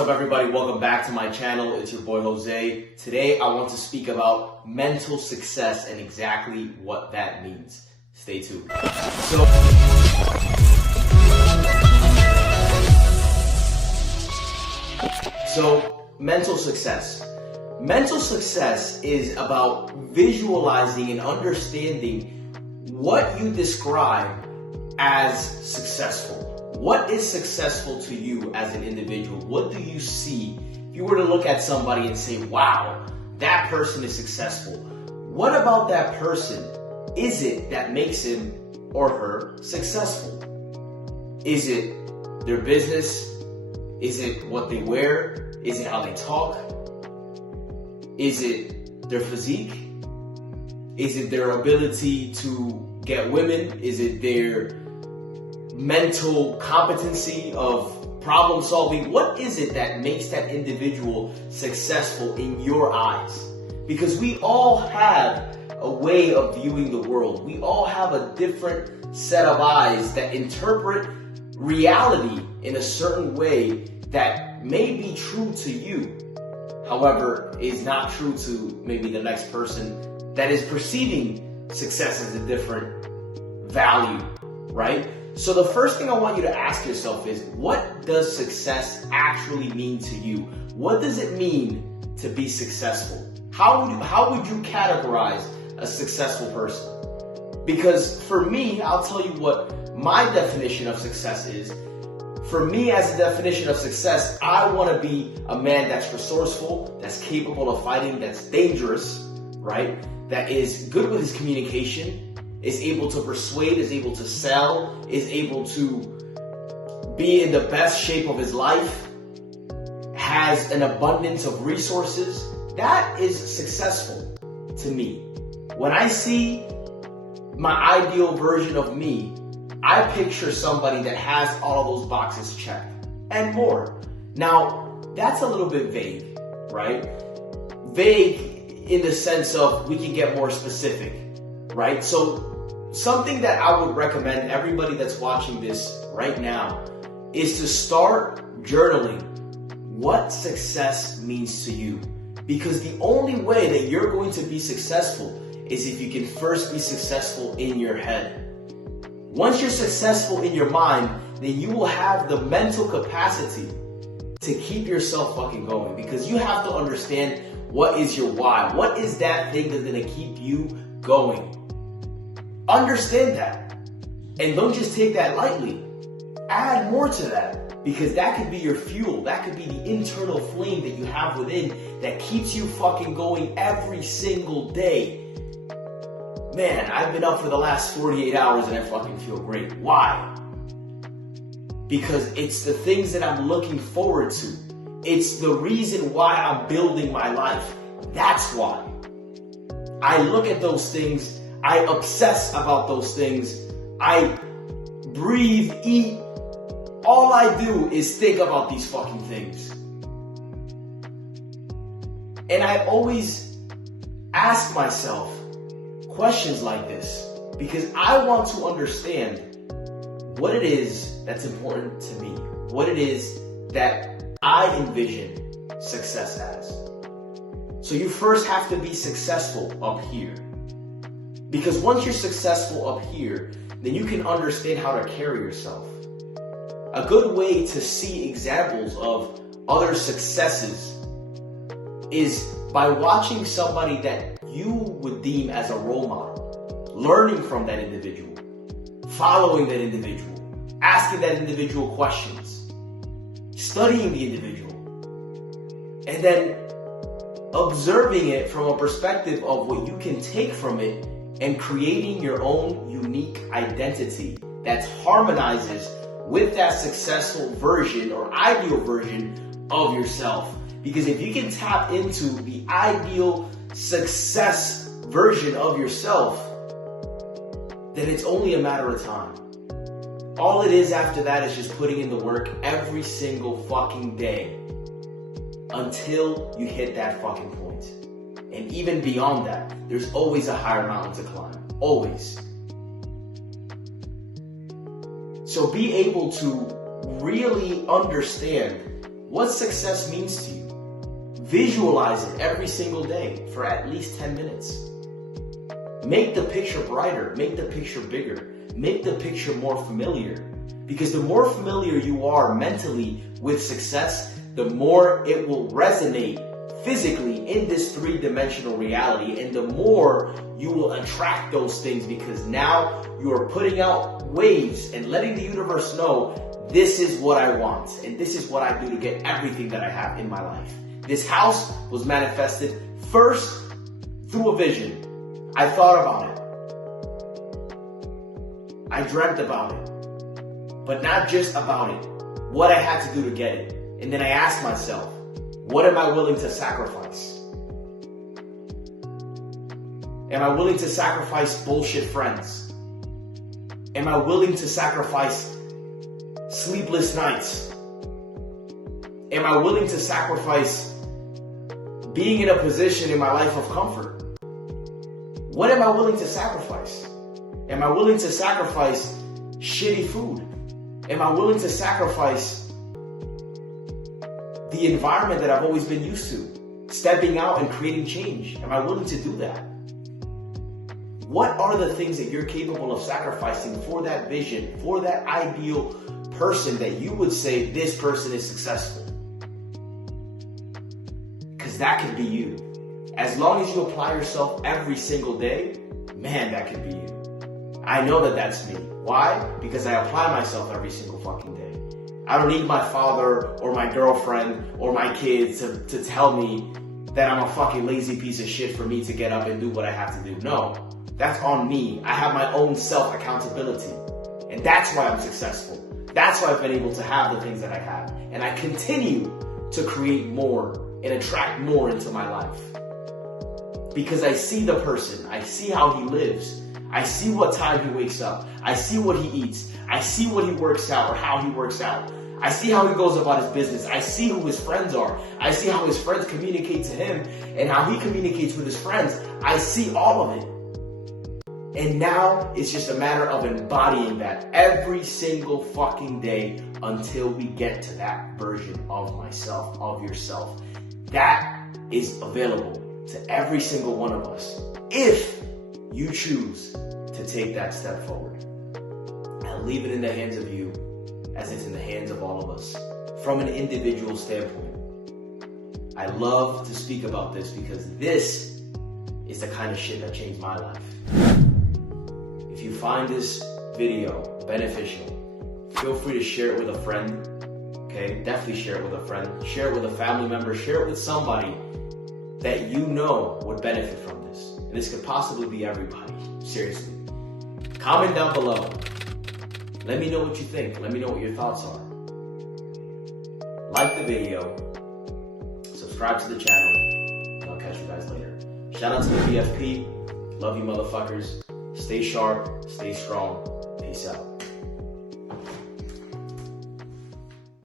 What's up, everybody? Welcome back to my channel. It's your boy Jose. Today I want to speak about mental success and exactly what that means. Stay tuned. So mental success. Mental success is about visualizing and understanding what you describe as successful. What is successful to you as an individual? What do you see? If you were to look at somebody and say, wow, that person is successful. What about that person is it that makes him or her successful? Is it their business? Is it what they wear? Is it how they talk? Is it their physique? Is it their ability to get women? Is it their mental competency of problem solving? What is it that makes that individual successful in your eyes? Because we all have a way of viewing the world. We all have a different set of eyes that interpret reality in a certain way that may be true to you. However, is not true to maybe the next person that is perceiving success as a different value, right? So the first thing I want you to ask yourself is, what does success actually mean to you? What does it mean to be successful? How would you categorize a successful person? Because for me, I'll tell you what my definition of success is. For me, as a definition of success, I want to be a man that's resourceful, that's capable of fighting, that's dangerous, right? That is good with his communication, is able to persuade, is able to sell, is able to be in the best shape of his life, has an abundance of resources. That is successful to me. When I see my ideal version of me, I picture somebody that has all those boxes checked and more. Now, that's a little bit vague, right? Vague in the sense of we can get more specific, right? So something that I would recommend everybody that's watching this right now is to start journaling what success means to you. Because the only way that you're going to be successful is if you can first be successful in your head. Once you're successful in your mind, then you will have the mental capacity to keep yourself fucking going. Because you have to understand what is your why. What is that thing that's going to keep you going? Understand that. And don't just take that lightly. Add more to that. Because that could be your fuel. That could be the internal flame that you have within that keeps you fucking going every single day. Man, I've been up for the last 48 hours and I fucking feel great. Why? Because it's the things that I'm looking forward to. It's the reason why I'm building my life. That's why. I look at those things. I obsess about those things. I breathe, eat. All I do is think about these fucking things. And I always ask myself questions like this because I want to understand what it is that's important to me, what it is that I envision success as. So you first have to be successful up here. Because once you're successful up here, then you can understand how to carry yourself. A good way to see examples of other successes is by watching somebody that you would deem as a role model, learning from that individual, following that individual, asking that individual questions, studying the individual, and then observing it from a perspective of what you can take from it and creating your own unique identity that harmonizes with that successful version or ideal version of yourself. Because if you can tap into the ideal success version of yourself, then it's only a matter of time. All it is after that is just putting in the work every single fucking day until you hit that fucking point. And even beyond that, there's always a higher mountain to climb. Always. So be able to really understand what success means to you. Visualize it every single day for at least 10 minutes. Make the picture brighter, make the picture bigger, make the picture more familiar. Because the more familiar you are mentally with success, the more it will resonate physically in this three-dimensional reality, and the more you will attract those things, because now you are putting out waves and letting the universe know, this is what I want and this is what I do to get everything that I have in my life. This house was manifested first through a vision. I thought about it. I dreamt about it. But not just about it, what I had to do to get it. And then I asked myself, what am I willing to sacrifice? Am I willing to sacrifice bullshit friends? Am I willing to sacrifice sleepless nights? Am I willing to sacrifice being in a position in my life of comfort? What am I willing to sacrifice? Am I willing to sacrifice shitty food? Am I willing to sacrifice the environment that I've always been used to? Stepping out and creating change. Am I willing to do that? What are the things that you're capable of sacrificing for that vision, for that ideal person that you would say this person is successful? Because that could be you. As long as you apply yourself every single day, man, that could be you. I know that that's me. Why? Because I apply myself every single fucking day. I don't need my father or my girlfriend or my kids to tell me that I'm a fucking lazy piece of shit for me to get up and do what I have to do. No, that's on me. I have my own self-accountability. And that's why I'm successful. That's why I've been able to have the things that I have. And I continue to create more and attract more into my life. Because I see the person. I see how he lives. I see what time he wakes up. I see what he eats. I see what he works out or how he works out. I see how he goes about his business. I see who his friends are. I see how his friends communicate to him and how he communicates with his friends. I see all of it. And now it's just a matter of embodying that every single fucking day until we get to that version of myself, of yourself. That is available to every single one of us if you choose to take that step forward. I'll leave it in the hands of you as it's in the hands of all of us from an individual standpoint. I love to speak about this because this is the kind of shit that changed my life. If you find this video beneficial, feel free to share it with a friend. Okay, definitely share it with a friend. Share it with a family member. Share it with somebody that you know would benefit from this. And this could possibly be everybody. Seriously. Comment down below. Let me know what you think. Let me know what your thoughts are. Like the video. Subscribe to the channel. And I'll catch you guys later. Shout out to the BFP. Love you motherfuckers. Stay sharp. Stay strong. Peace out.